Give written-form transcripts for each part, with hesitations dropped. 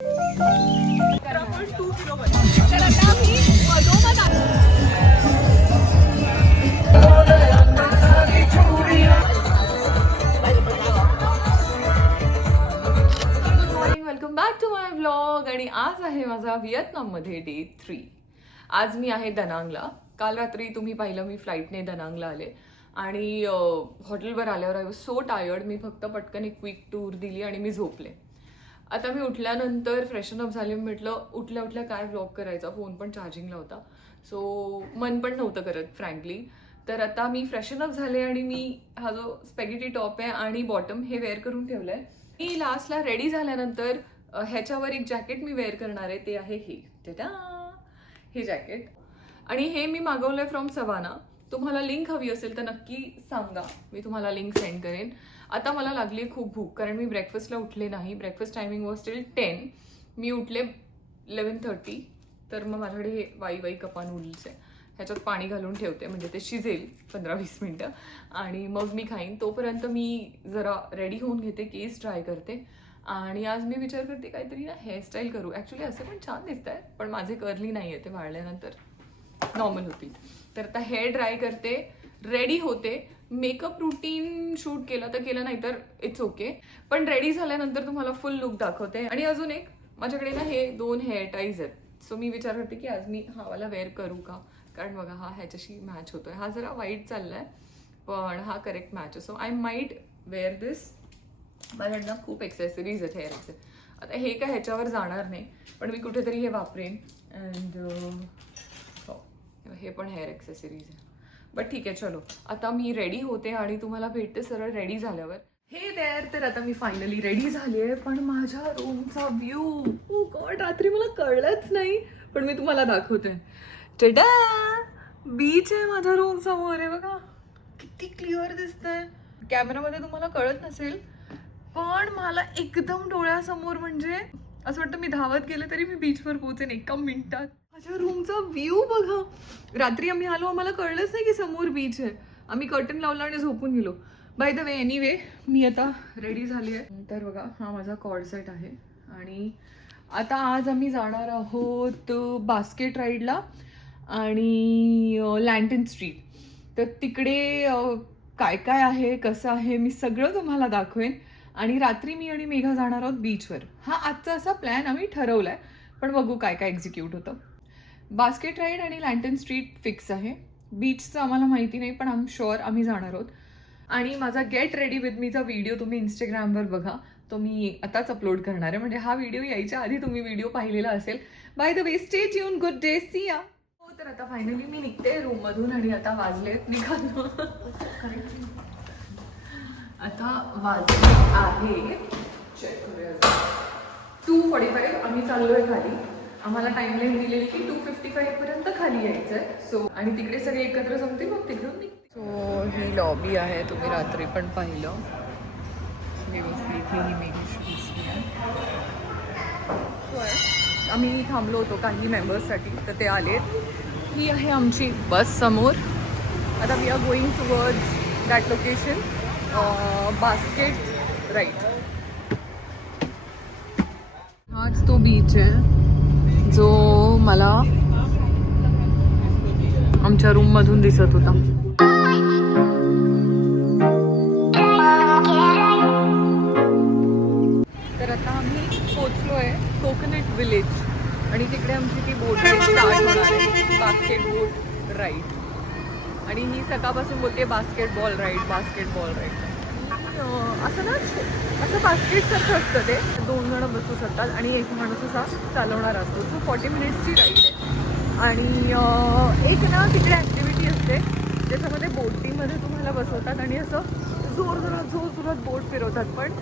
Welcome back to my vlog. आणि आज आहे माझा व्हिएतनाममध्ये डे 3. आज मी आहे दनांगला. काल रात्री तुम्ही पाहिलं मी फ्लाईटने दनांगला आले आणि हॉटेलवर आल्यावर आय वॉज सो टायर्ड. मी फक्त पटकन एक क्विक टूर दिली आणि मी झोपले. आता मी उठल्यानंतर फ्रेशन अप झाले. म्हटलं उठल्या उठल्या काय व्लॉग करायचा, फोन पण चार्जिंगला होता, सो मन पण नव्हतं करत फ्रँकली. तर आता मी फ्रेशन अप झाले आणि मी हा जो स्पॅगेटी टॉप आहे आणि बॉटम हे वेअर करून ठेवलंय. मी लास्टला रेडी झाल्यानंतर ह्याच्यावर एक जॅकेट मी वेअर करणार आहे, ते आहे हे जॅकेट. आणि हे मी मागवलंय फ्रॉम सवाना. तुम्हाला लिंक हवी असेल तर नक्की सांगा, मी तुम्हाला लिंक सेंड करेन. आता मला लागली खूप भूक, कारण मी ब्रेकफास्टला उठले नाही. Breakfast timing was till 10. मी उठले 11:30. तर मग माझ्याकडे हे वाई कपा नूडल्स आहे, ह्याच्यात पाणी घालून ठेवते म्हणजे ते शिजेल 15-20 मिनटं आणि मग मी खाईन. तोपर्यंत मी जरा रेडी होऊन घेते, केस ड्राय करते. आणि आज मी विचार करते काहीतरी ना हेअरस्टाईल करू. ॲक्च्युली असे पण छान दिसत आहे, पण माझे कर्ली नाही आहे, ते वाळल्यानंतर नॉर्मल होतील. तर आता हेअर ड्राय करते, रेडी होते. मेकअप रुटीन शूट केलं तर केलं, नाही तर इट्स ओके. पण रेडी झाल्यानंतर तुम्हाला फुल लुक दाखवते. आणि अजून एक माझ्याकडे ना हे 2 हेअर टाईज आहेत, सो मी विचार करते की आज मी हावाला वेअर करू का, कारण बघा हा ह्याच्याशी मॅच होतोय. हा जरा वाईट चाललाय पण हा करेक्ट मॅच आहे, सो आय माईट वेअर दिस. माझ्याकडनं खूप एक्सेसरीज आहेत हेअरचे. आता हे काय ह्याच्यावर जाणार नाही, पण मी कुठेतरी हे वापरेन. अँड हे पण हेअर एक्सेसरीज आहे, बट ठीक आहे. चलो आता मी रेडी होते आणि तुम्हाला भेटते सरळ रेडी झाल्यावर. हे देअर. तर आता मी फायनली रेडी झाली आहे, पण माझ्या रूमचा व्ह्यू, ओ गॉड, रात्री मला कळलंच नाही, पण मी तुम्हाला दाखवते. टेडा, बीच आहे माझ्या रूम समोर आहे बघा, किती क्लिअर दिसतंय. कॅमेरामध्ये तुम्हाला कळत नसेल, पण मला एकदम डोळ्यासमोर म्हणजे असं वाटतं मी धावत गेले तरी मी बीचवर पोहोचेन 1 मिनिटात. माझ्या रूमचा व्ह्यू बघा. रात्री आम्ही आलो, आम्हाला कळलंच नाही की समोर बीच आहे. आम्ही कर्टन लावला आणि झोपून गेलो. बाय द वे, एनिवे मी आता रेडी झाली आहे. तर बघा हा माझा कॉर्ड सेट आहे. आणि आता आज आम्ही जाणार आहोत बास्केट राईडला आणि लँटन स्ट्रीट. तर तिकडे काय काय आहे, कसं आहे, मी सगळं तुम्हाला दाखवेन. आणि रात्री मी आणि मेघा जाणार आहोत बीचवर. हा आजचा असा प्लॅन आम्ही ठरवलाय, पण बघू काय काय एक्झिक्यूट होतं. बास्केट राईड आणि लँटन स्ट्रीट फिक्स आहे. बीचचं आम्हाला माहिती नाही, पण आय एम शुअर आम्ही जाणार आहोत. आणि माझा गेट रेडी विथ मीचा व्हिडिओ तुम्ही इंस्टाग्रामवर बघा, तो मी आताच अपलोड करणार आहे, म्हणजे हा व्हिडिओ यायच्या आधी तुम्ही व्हिडिओ पाहिलेला असेल. By the way, stay tune, good day, see ya. हो, तर आता फायनली मी निघते रूममधून आणि आता वाजलेत निघालो. आता वाजले आहे, चेक करूया, 2:45. आम्ही चाललोय खाली. आम्हाला टाइमलाईन दिलेली की 2:55 पर्यंत खाली यायचं आहे. सो आणि तिकडे सगळे एकत्र जमतील, मग तिकडून निघते. सो ही लॉबी आहे, तुम्ही रात्री पण पाहिलं. व्यवस्थित ही मेघेश्वरी आम्ही थांबलो होतो काही मेंबर्ससाठी, तर ते आलेत. ही आहे आमची बस समोर. आता we are going towards that location, basket ride. हाच तो बीच आहे जो मला आमच्या रूम मधून दिसत होता. तर आता आम्ही पोचलोय कोकोनट विलेज आणि तिकडे आमची ती बोट स्टार्ट होणार आहे, बास्केट बोट राईड. आणि ही सकाळपासून बोलते बास्केटबॉल राईड. असं ना, असं बास्केटसारखं असतं ते. 2 जण बसू शकतात आणि 1 माणूस असा चालवणार असतो. सो 40 मिनिट्सची राईड आहे. आणि एक ना तिकडे ॲक्टिव्हिटी असते ज्याच्यामध्ये बोटिंगमध्ये तुम्हाला बसवतात आणि असं जोरात बोट फिरवतात. पण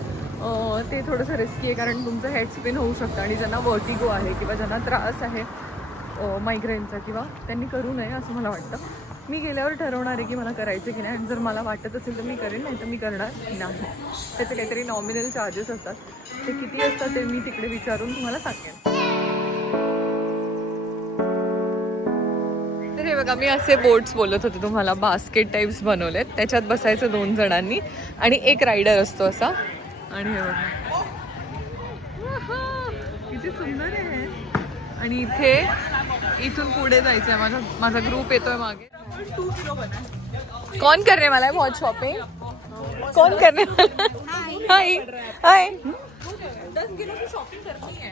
ते थोडंसं रिस्की आहे, कारण तुमचं हेड स्पिन होऊ शकतं. आणि ज्यांना वर्टिगो आहे किंवा ज्यांना त्रास आहे मायग्रेनचा, किंवा त्यांनी करू नये असं मला वाटतं. मी गेल्यावर ठरवणार आहे की मला करायचं की नाही. जर मला वाटत असेल तर मी करेन, नाही तर मी करणार नाही. त्याचे काहीतरी नॉमिनल चार्जेस असतात, ते किती असतात ते मी तिकडे विचारून तुम्हाला सांगेन. तर हे बघा, मी असे बोट्स बोलत होते तुम्हाला, बास्केट टाईप्स बनवलेत. त्याच्यात बसायचं 2 जणांनी आणि एक रायडर असतो असा. आणि हे बघा किती सुंदर आहे. आणि इथे इथून पुढे जायचंय. माझा ग्रुप येतोय मागे. 2 किलो बना. कौन करने वाला है बहुत शॉपिंग? कौन करने वाला? हाय हाय. 10 किलो की शॉपिंग करनी है.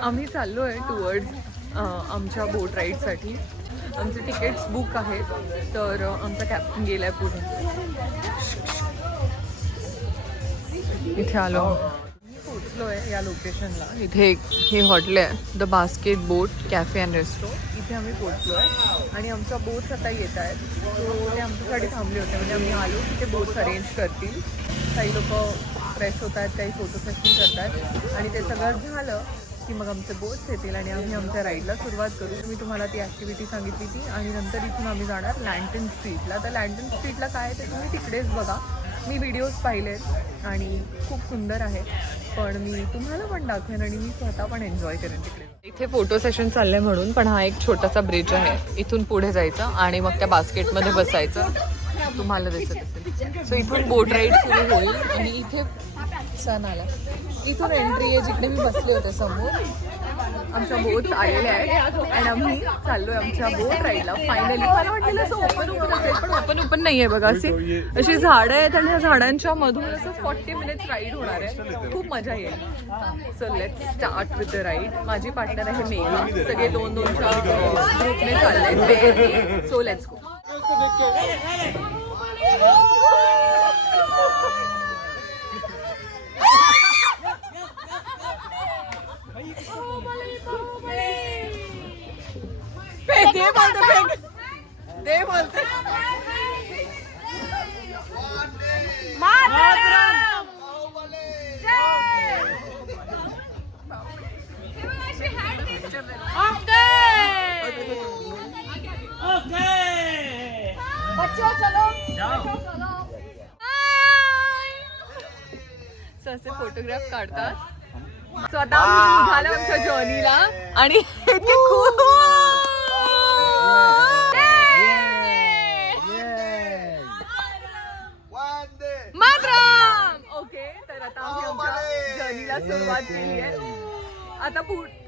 आम्ही चाललोय टुवर्ड्स आमच्या बोट राईडसाठी. आमचे तिकीट्स बुक आहेत, तर आमचा कॅप्टन गेलाय पुढे. इथे आलो, पोचलो आहे या लोकेशनला. इथे हे हॉटेल आहे, the basket boat cafe and resto. इथे आम्ही पोचलो आहे आणि आमच्या बोट्स आता येत आहेत. सो ते आमच्यासाठी थांबले होते, म्हणजे आम्ही आलो की ते बोट्स अरेंज करतील. काही लोक फ्रेश होत आहेत, काही फोटो सेशन करत आहेत आणि ते सगळं झालं की मग आमचे बोट्स येतील आणि आम्ही आमच्या राईडला सुरुवात करू. मी तुम्हाला ती ॲक्टिव्हिटी सांगितली ती. आणि नंतर इथून आम्ही जाणार लँटन स्ट्रीटला. तर लँटन स्ट्रीटला काय आहे ते तुम्ही तिकडेच बघा. मी व्हिडिओज पाहिलेत आणि खूप सुंदर आहे, पण मी तुम्हाला पण दाखवेन आणि मी स्वतः पण एन्जॉय करेन तिकडे. इथे फोटो सेशन चाललंय म्हणून, पण हा एक छोटासा ब्रिज आहे. इथून पुढे जायचं आणि मग त्या बास्केटमध्ये बसायचं. तुम्हाला दिसत असेल. सो इथून बोट राईड सुरू होईल आणि इथे सन आला. इथून एंट्री आहे, जिकडे मी बसले होते समोर. आमच्या बोट्स आलेल्या आहेत आणि आम्ही चाललोय आमच्या बोट राईडला. फायनली मला वाटलेलं असं ओपन असेल, पण ओपन नाही आहे बघा. अशी झाडं आहेत आणि ह्या झाडांच्या मधून असं 40 मिनिट्स राईड होणार आहे. खूप मजा येईल. So let's start with the ride. माझी पार्टनर आहे मेघा. सगळे 2-2च्या ग्रुपने चालले. So let's go. दे बोलते बच्चों चलो. असे फोटोग्राफ काढतात. सो आता आम्ही निघालो आमच्या जर्नीला आणि इथे खूप मातरम. ओके, तर आता आम्ही आमच्या जर्नीला सुरुवात केली आहे.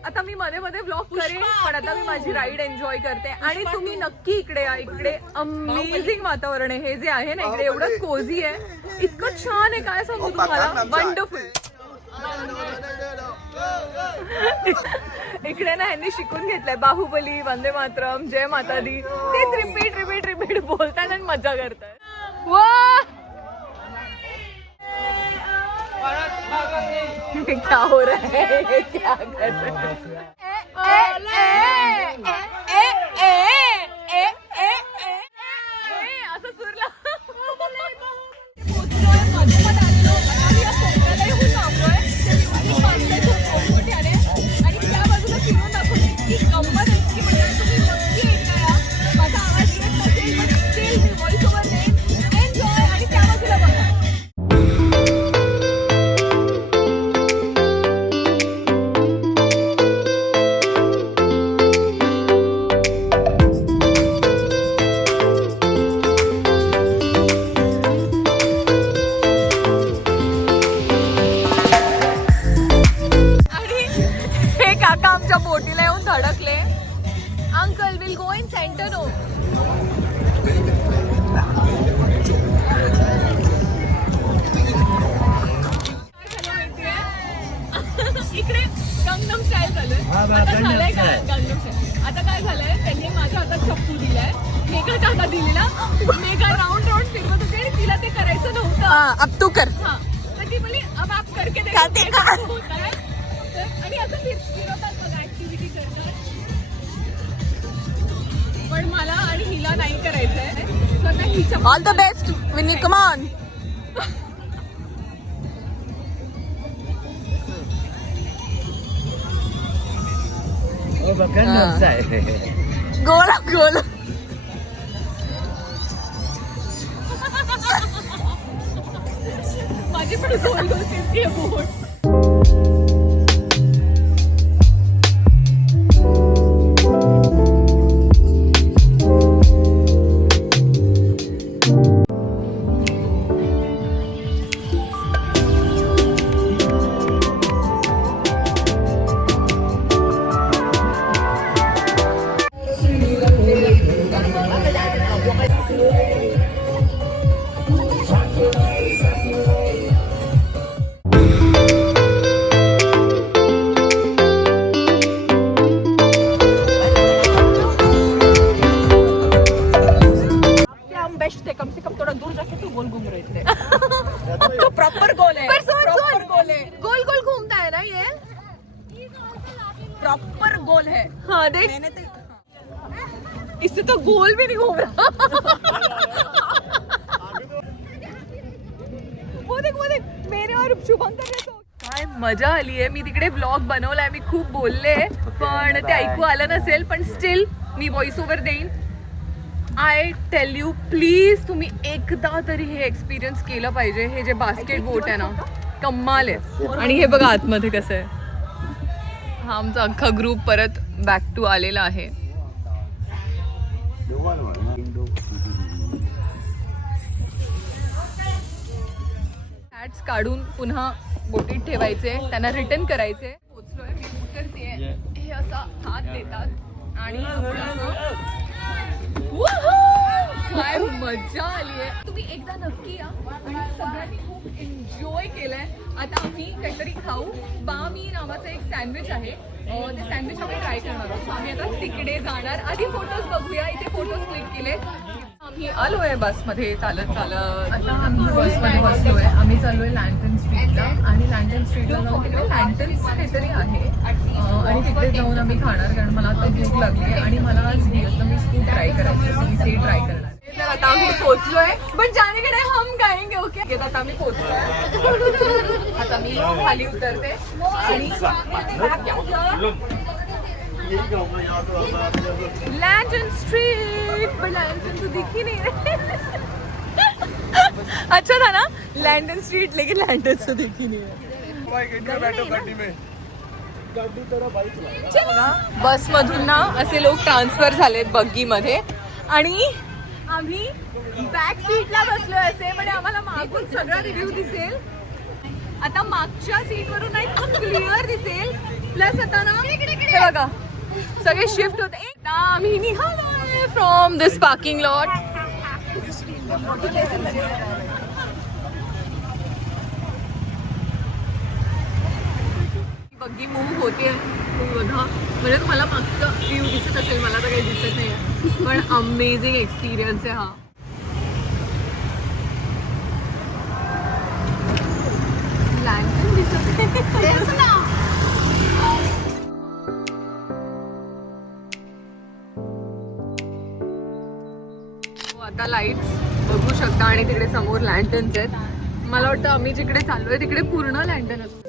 आता मी मध्ये मध्ये व्लॉग करेन, पण आता मी माझी राईड एन्जॉय करते. आणि तुम्ही नक्की इकडे या. इकडे अमेझिंग वातावरण आहे. हे जे आहे ना इकडे एवढं कोझी आहे, इतकं छान आहे, काय सांगू तुम्हाला. वंडरफुल. इकडे ना ह्यांनी शिकून घेतलंय बाहुबली, वंदे मातरम, जय माता दी. तेच रिपीट बोलतात आणि मजा करतात. वा क्या हो रहा है, क्या कर रहे असं सुरला. आणि त्या बाजूला फिरून दाखवली की गंमत इतकी तुम्ही नक्की एकदा या. माझा आवाज येत नसेल पण स्टील मी व्हॉइस ओव्हर देईन. एन्जॉय. आणि त्या बाजूला बघा. आमच्या बोटीला येऊन धडकले. Uncle will go in centre. No इकडे गंगनम स्टाईल झालंय. आता झालंय काय गंगनम स्टाईल. आता काय झालंय, त्यांनी माझ्या हातात चप्पू दिलाय, मेघाच्या हातात दिलेला. मेघा राऊंड फिरवत होती आणि तिला ते करायचं नव्हतं. अब तू कर. हा, तर ती बोली अब आप करके देखो. आणि असं फिरवतात बघा, ऍक्टिव्हिटी करतात. पण मला आणि हिला नाही करायचंय. All the best Vini, come on. गोला गोला. माझी पण गोल गोल फिरते बोट. तू गोल घूम रहे थे तो प्रॉपर गोल है, प्रॉपर गोल है, गोल गोल घूमता है ना ये. प्रॉपर गोल है. हाँ देख, मैंने तो इससे तो गोल भी नहीं घूम रहा. वो देख मेरे और शुभंकर ने तो काय मजा आली आहे. मी तिकडे ब्लॉग बनवलाय, मी खूप बोलले पण ते ऐकू आलं नसेल, पण स्टील मी व्हॉइस ओव्हर देईन. आय टेल यू, प्लीज तुम्ही एकदा तरी हे एक्सपिरियन्स केलं पाहिजे. हे जे बास्केट बोट आहे ना, कमाल आहे. आणि हे बघा आतमध्ये कसं आहे. हा आमचा अख्खा ग्रुप परत बॅक टू आलेला आहे. हॅट्स काढून पुन्हा बोटीत ठेवायचे, त्यांना रिटर्न करायचे. पोचलोय, मी उतरतेय. हे असा हात देतात आणि काय मजा आली आहे. तुम्ही एकदा नक्की या. आणि सगळ्यांनी खूप एन्जॉय केलंय. आता आम्ही काहीतरी खाऊ. बामी नावाचं एक सँडविच आहे, ते सँडविच आम्ही ट्राय करणार आहोत. आम्ही आता तिकडे जाणार. आधी फोटोज बघूया. इथे फोटोज क्लिक केले. आम्ही आलोय बसमध्ये चालत. आता आम्ही बसमध्ये बसलोय. आम्ही चाललोय लँटन स्ट्रीटला. आणि लँटन स्ट्रीटला जाऊन तिकडे लँटन्स काहीतरी आहे आणि तिकडे जाऊन आम्ही खाणार, कारण मला आता भूक लागली आहे आणि मला आज व्हिएतनामीज फूड ट्राय करायचं, मी ते ट्राय करणार. तर आता आम्ही पोहोचलोय, पण जानेकडे हम गाएंगे. ओके, आता आम्ही पोहोचलोय. आता मी खाली उतरते आणि लैंटन स्ट्रीट, पर लैंटन तो दिख ही नहीं रहे. अच्छा था ना लैंटन स्ट्रीट, लेकिन लैंटन तो दिख ही नहीं रहे. बस मधून ना असे लोक ट्रान्सफर झालेत बग्गी मध्ये आणि आम्ही बॅक सीटला बसलोय. असे म्हणजे आम्हाला मागून सगळा रिव्ह्यू दिसेल. आता मागच्या सीट वरून ना एकदम क्लिअर दिसेल. प्लस आता ना हे बघा सगळे शिफ्ट होते. एकदा आम्ही निघालोय from this parking lot. Buggy move होते बघा. म्हणजे तुम्हाला मागचा व्ह्यू दिसत असेल, मला तर काही दिसत नाही, पण अमेझिंग एक्सपिरियन्स आहे हा. लँटन दिसत आहे. आता लाईट्स बघू शकता आणि तिकडे समोर लँटन्स आहेत. मला वाटतं आम्ही जिकडे चाललोय तिकडे पूर्ण लँटन असतो.